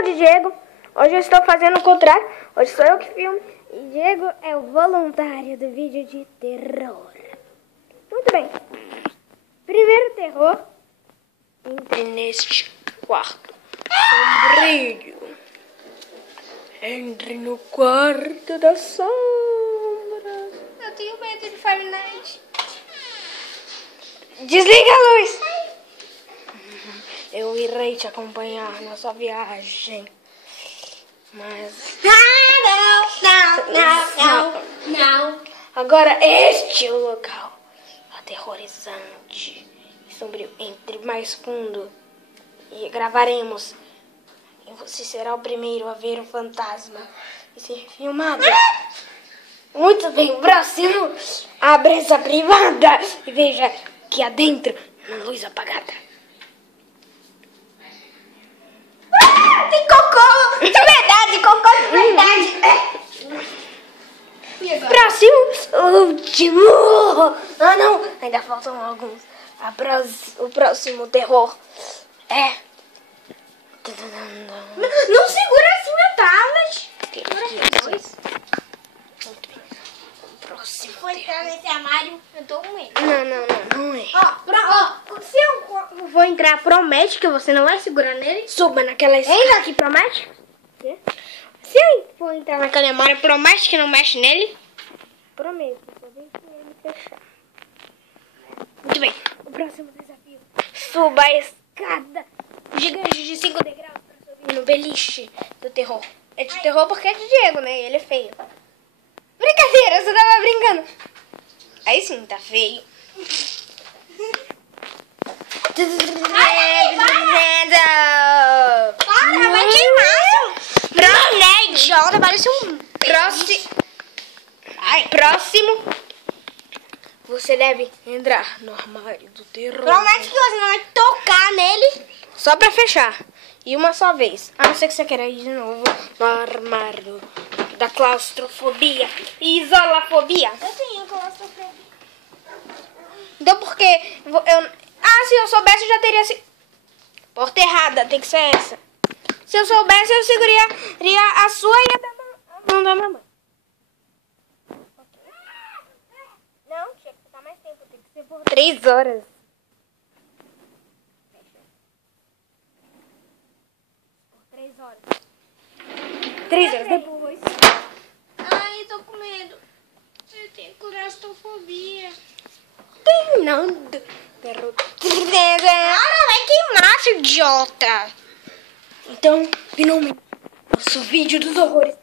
canal de Diego. Hoje eu estou fazendo o contrário. Hoje sou eu que filmo. E Diego é o voluntário do vídeo de terror. Muito bem. Primeiro terror. Entre neste quarto sombrio. Entre no quarto das sombras. Eu tenho medo de Five Nights. Desliga a luz. Eu irei te acompanhar na sua viagem. Mas... Não. Agora este é o local aterrorizante e sombrio. Entre mais fundo e gravaremos. E você será o primeiro a ver o fantasma e ser filmado. Muito bem, próximo. Abra essa privada e veja que há dentro uma luz apagada. Tem cocô de verdade, cocô de verdade. E agora? Próximo, último. Ah, não, ainda faltam alguns. O próximo terror é... Não segura assim meu tablet. Muito bem. O próximo Vou entrar nesse armário, eu tô com medo. Não é. Ó, se eu vou entrar, promete que você não vai segurar nele? Suba naquela escada. Entra aqui, promete? Se eu for entrar naquele armário, promete que não mexe nele? Prometo, só deixa ele fechar. Muito bem. O próximo desafio. Suba a escada gigante de 5 degraus pra subir no beliche do terror. É de terror porque é de Diego, né? Ele é feio. Brincadeira, você tava brincando. Aí sim, tá feio. Para, vai queimar. Né, idiota, parece um... Próximo. Você deve entrar no armário do terror. Promete que você não vai tocar nele. Só pra fechar. E uma só vez. A não ser que você queira ir de novo no armário da claustrofobia e isolafobia. Eu tenho claustrofobia. Então porque se eu soubesse eu já teria se... Porta errada, tem que ser essa. Se eu soubesse eu seguraria a sua e a mão da mamãe. Não, tinha que ficar mais tempo, tem que ser por 3 horas. Por 3 horas. 3 horas depois. Ai, tô com medo. Eu tenho claustrofobia. Tem nada. Ah, vai queimar, seu idiota. Então, finalmente, nosso vídeo dos horrores